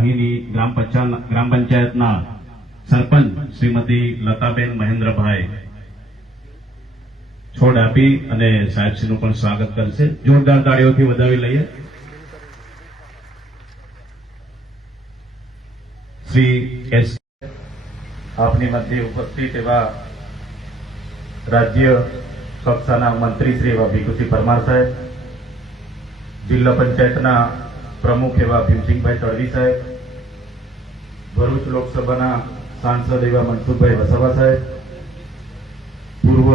અહીંની ગ્રામ ગ્રામ પંચાયતના સરપંચ શ્રીમતી લતાબેન મહેન્દ્રભાઈ છોડ આપી અને સાહેબશ્રીનું પણ સ્વાગત કરશે. જોરદાર તાળીઓથી વધાવી લઈએ. શ્રી એસ. આપની મધ્ય ઉપસ્થિત એવા રાજ્ય કક્ષાના મંત્રી શ્રી એવા ભીખુસિંહ પરમાર સાહેબ, જિલ્લા પંચાયતના પ્રમુખ એવા ભીમસિંહભાઈ તડવી સાહેબ, ભરૂચ લોકસભાના સાંસદ એવા મનસુખભાઈ વસાવા સાહેબ, પૂર્વ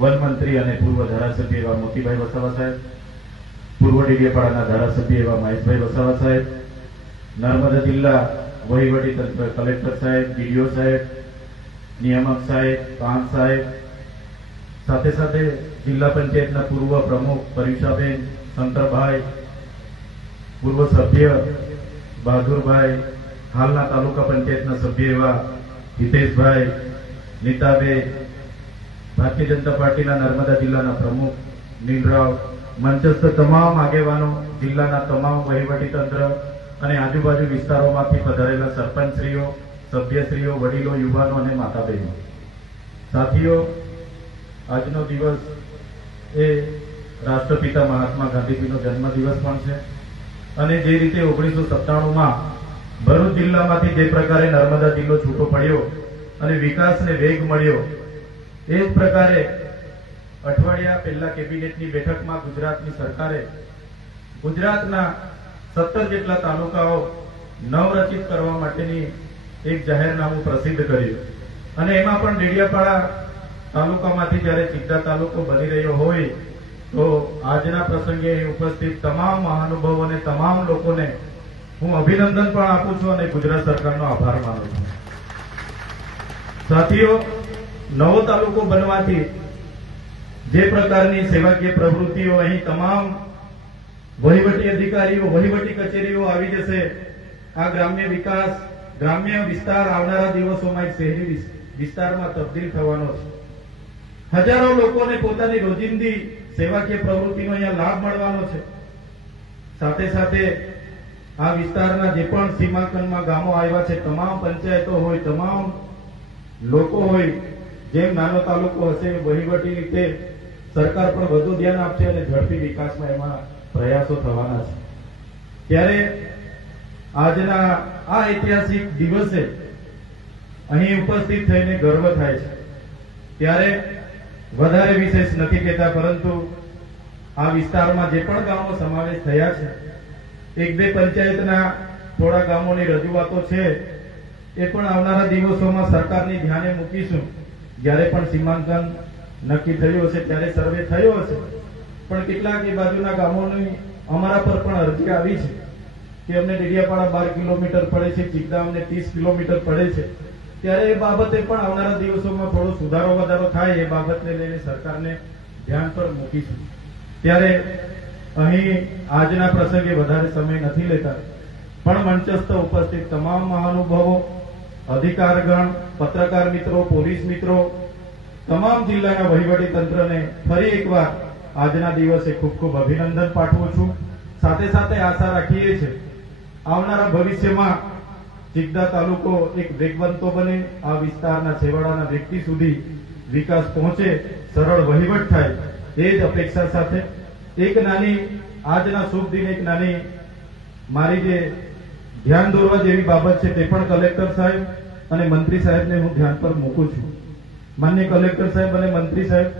વનમંત્રી અને પૂર્વ ધારાસભ્ય એવા મોતીભાઈ વસાવા સાહેબ, પૂર્વ ડેડિયાપાડાના ધારાસભ્ય એવા મહેશભાઈ વસાવા સાહેબ, નર્મદા જિલ્લા વહીવટી કલેક્ટર સાહેબ, ડીડીઓ સાહેબ, નિયામક સાહેબ પાંચ સાહેબ, સાથે સાથે જિલ્લા પંચાયતના પૂર્વ પ્રમુખ પરીક્ષાબેન, શંકરભાઈ પૂર્વ સભ્ય બહાદુરભાઈ, હાલના તાલુકા પંચાયતના સભ્ય એવા હિતેશભાઈ, નીતાબે, ભારતીય જનતા પાર્ટીના નર્મદા જિલ્લાના પ્રમુખ નીલરાવ, મંચસ્થ તમામ આગેવાનો જિલ્લાના તમામ વહીવટી તંત્ર અને આજુબાજુ વિસ્તારોમાંથી પધારેલા સરપંચશ્રીઓ, સભ્યશ્રીઓ, વડીલો, યુવાનો અને માતા બહેનો સાથીઓ, આજનો દિવસ એ રાષ્ટ્રપિતા મહાત્મા ગાંધીજીનો જન્મદિવસ પણ છે. અને જે રીતે ઓગણીસો સત્તાણુંમાં ભરૂચ જિલ્લામાંથી જે પ્રકારે નર્મદા જિલ્લો છૂટો પડ્યો અને વિકાસને વેગ મળ્યો, એ જ પ્રકારે અઠવાડિયા પહેલા કેબિનેટની બેઠકમાં ગુજરાતની સરકારે ગુજરાતના સત્તર જેટલા તાલુકાઓ નવરચિત કરવા માટેની એક જાહેરનામું પ્રસિદ્ધ કર્યું. અને એમાં પણ ડેડિયાપાડા તાલુકામાંથી જ્યારે ચિત્તા તાલુકો બની રહ્યો હોય તો આજના પ્રસંગે ઉપસ્થિત તમામ મહાનુભાવોને તમામ લોકોને હું અભિનંદન પણ આપું છું અને ગુજરાત સરકારનો આભાર માનું છું. સાથીઓ, નવો તાલુકો બનવાથી જે પ્રકારની સેવાકીય પ્રવૃત્તિઓ અહીં તમામ વહીવટી અધિકારીઓ, વહીવટી કચેરીઓ આવી જશે, આ ગ્રામ્ય વિકાસ, ગ્રામ્ય વિસ્તાર આવનારા દિવસોમાં શહેરી વિસ્તારમાં તબદીલ થવાનો છે હજારો લોકોને પોતાની રોજિંદી સેવાકીય પ્રવૃત્તિનો અહીંયા લાભ મળવાનો છે. સાથે સાથે આ વિસ્તારના જે પણ સીમાંકનમાં ગામો આવ્યા છે, તમામ પંચાયતો હોય, તમામ લોકો હોય, જેમ નાનો તાલુકો હશે, વહીવટી રીતે સરકાર પણ વધુ ધ્યાન આપશે અને ઝડપી વિકાસમાં એમાં પ્રયાસો થવાના છે. ત્યારે આજના આ ઐતિહાસિક દિવસે અહીં ઉપસ્થિત થઈને ગર્વ થાય છે. ત્યારે વધારે વિશેષ નથી કહેતા, પરંતુ આ વિસ્તારમાં જે પણ ગામો સમાવેશ થયા છે, એક બે પંચાયતના થોડા ગામોની રજૂઆતો છે, એ પણ આવનારા દિવસોમાં સરકારની ધ્યાને મૂકીશું. જ્યારે પણ સીમાંકન નક્કી થયું હશે, ત્યારે સર્વે થયો હશે. પણ કેટલાક એ બાજુના ગામોની અમારા પર પણ અરજી આવી છે કે અમને ડેડિયાપાડા બાર કિલોમીટર પડે છે ચિકદા અમને ત્રીસ કિલોમીટર પડે છે. ત્યારે એ બાબતે પણ આવનારા દિવસોમાં થોડો સુધારો વધારો થાય એ બાબતને લઈને સરકારને ધ્યાન પર મૂકીશું. ત્યારે અહીં આજના પ્રસંગે વધારે સમય નથી લેતા, પણ મંચસ્થ ઉપસ્થિત તમામ મહાનુભાવો, અધિકારગણ, પત્રકાર મિત્રો, પોલીસ મિત્રો, તમામ જિલ્લાના વહીવટી તંત્રને ફરી એકવાર આજના દિવસે ખૂબ ખૂબ અભિનંદન પાઠવું છું. સાથે સાથે આશા રાખીએ છીએ, આવનારા ભવિષ્યમાં ચિકદા તાલુકો એક વેગવંતો બને. આ વિસ્તારના છેવાડાના વ્યક્તિ સુધી વિકાસ પહોંચે, સરળ વહીવટ થાય, એ જ અપેક્ષા સાથે. એક નાની, આજના શુભ દિન એક નાની મારી જે ધ્યાન દોરવા જેવી બાબત છે તે પણ કલેક્ટર સાહેબ અને મંત્રી સાહેબને હું ધ્યાન પર મૂકું છું. માન્ય કલેક્ટર સાહેબ અને મંત્રી સાહેબ,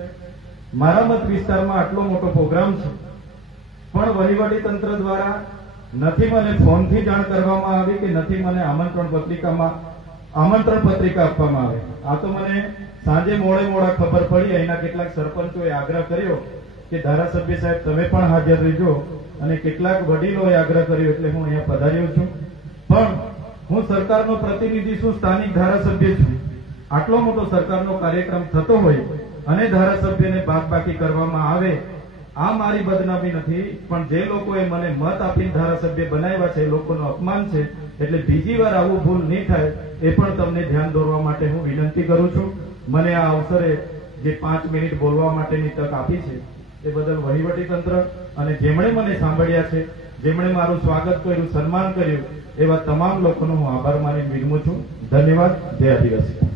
મારા મત વિસ્તારમાં આટલો મોટો પ્રોગ્રામ છે. પણ વહીવટી તંત્ર દ્વારા નથી મને ફોનથી જાણ કરવામાં આવી કે નથી મને આમંત્રણ પત્રિકામાં આમંત્રણ પત્રિકા આપવામાં આવે. આ તો મને સાંજે મોડે મોડા ખબર પડી, અહીંના કેટલાક સરપંચોએ આગ્રહ કર્યો કે ધારાસભ્ય સાહેબ, તમે પણ હાજર રહેજો અને કેટલાક વડીલોએ આગ્રહ કર્યો એટલે હું અહીંયા પધાર્યો છું. પણ હું સરકારનો પ્રતિનિધિ છું, સ્થાનિક ધારાસભ્ય છું. આટલો મોટો સરકારનો કાર્યક્રમ થતો હોય અને ધારાસભ્યને બાદબાકી કરવામાં આવે આ મારી બદનામી નથી, પણ જે લોકોએ મને મત આપીને ધારાસભ્ય બનાવ્યા છે, એ લોકોનું અપમાન છે, એટલે બીજી વાર આવું ભૂલ નહીં થાય, એ પણ તમને ધ્યાન દોરવા માટે હું વિનંતી કરું છું. મને આ અવસરે જે પાંચ મિનિટ બોલવા માટેની તક આપી છે, એ બદલ વહીવટી તંત્ર અને જેમણે મને સાંભળ્યા છે, જેમણે મારું સ્વાગત કર્યું, સન્માન કર્યું, એવા તમામ લોકોનો હું આભાર માની વિનમું છું. ધન્યવાદ. જય આદિવાસી.